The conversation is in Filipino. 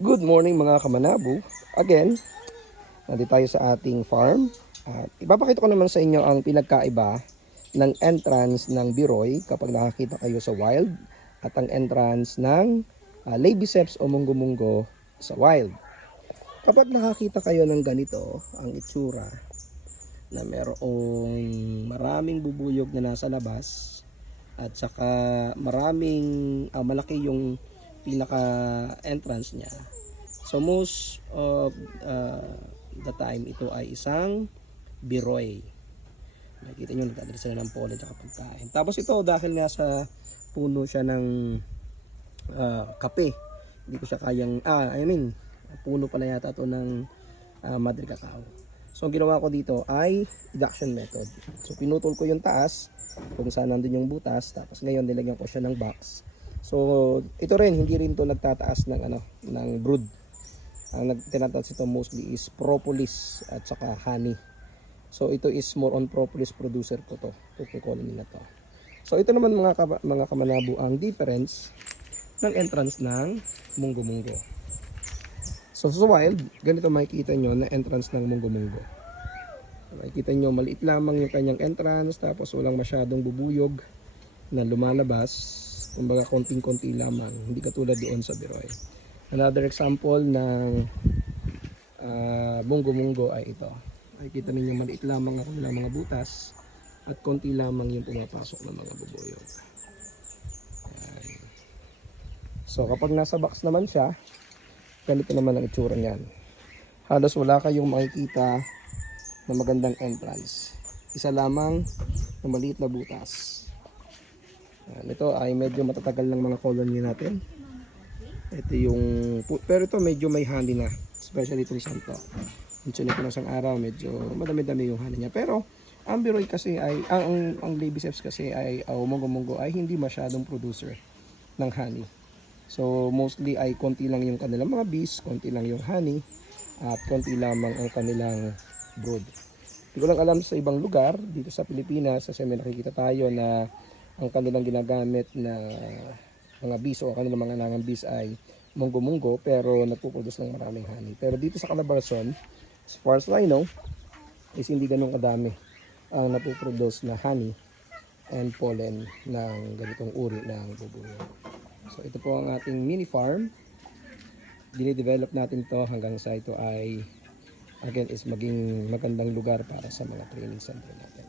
Good morning mga kamanabo. Again, nandito tayo sa ating farm. At ipapakita ko naman sa inyo ang pinagkaiba ng entrance ng Biroy kapag nakakita kayo sa wild at ang entrance ng Labiceps o munggo-munggo sa wild. Kapag nakakita kayo ng ganito, ang itsura na merong maraming bubuyog na nasa labas at saka maraming malaki yung pinaka entrance niya. So most of the time ito ay isang biroy. Nakikita nyo nagdadala sila ng pollen at pagkain. Tapos ito dahil nasa puno siya ng kape. Hindi ko siya kayang puno pala yata ito ng madre cacao. So ang ginawa ko dito ay induction method. So pinutol ko yung taas kung saan nandun yung butas, tapos ngayon nilagyan ko siya ng box. So ito rin, hindi rin to nagtataas ng ng brood. Ang tinataas ito mostly is propolis at saka honey. So ito is more on propolis producer ko to. Colony na to. So ito naman mga kamanabo ang difference ng entrance ng munggo-munggo. So sa wild, ganito makikita nyo na entrance ng munggo-munggo. Makikita nyo maliit lamang yung kanyang entrance, tapos walang masyadong bubuyog na lumalabas. Kumbaga konting-konti lamang, hindi katulad doon sa biroy. Another example ng munggo-munggo ay ito. Makikita ninyo maliit lamang ang mga butas at konti lamang yung pumapasok ng mga bubuyog. Ayan. So kapag nasa box naman siya, ganito naman ang itsura niyan. Halos wala kayong makikita na magandang entrance. Isa lamang na maliit na butas. Ito ay medyo matatagal ng mga colony natin. Ito yung, pero ito medyo may honey na, especially itong santo. Minsan ito na isang araw, medyo madami-dami yung honey niya. Pero ang biroy kasi ay, ang Labiceps kasi ay, munggo-munggo ay hindi masyadong producer ng honey. So mostly ay konti lang yung kanilang mga bees, konti lang yung honey, at konti lamang ang kanilang brood. Hindi ko lang alam sa ibang lugar dito sa Pilipinas, kasi may nakikita tayo na ang kanilang ginagamit na mga bees o kanilang mga nangang bees ay munggo-munggo, pero nagpuproduce ng maraming honey. Pero dito sa Calabarzon, as far as I know, is hindi ganun kadami ang napuproduce na honey and pollen ng ganitong uri ng bubuyog. So ito po ang ating mini farm. Dinidevelop natin to hanggang sa ito ay again is maging magandang lugar para sa mga training center natin.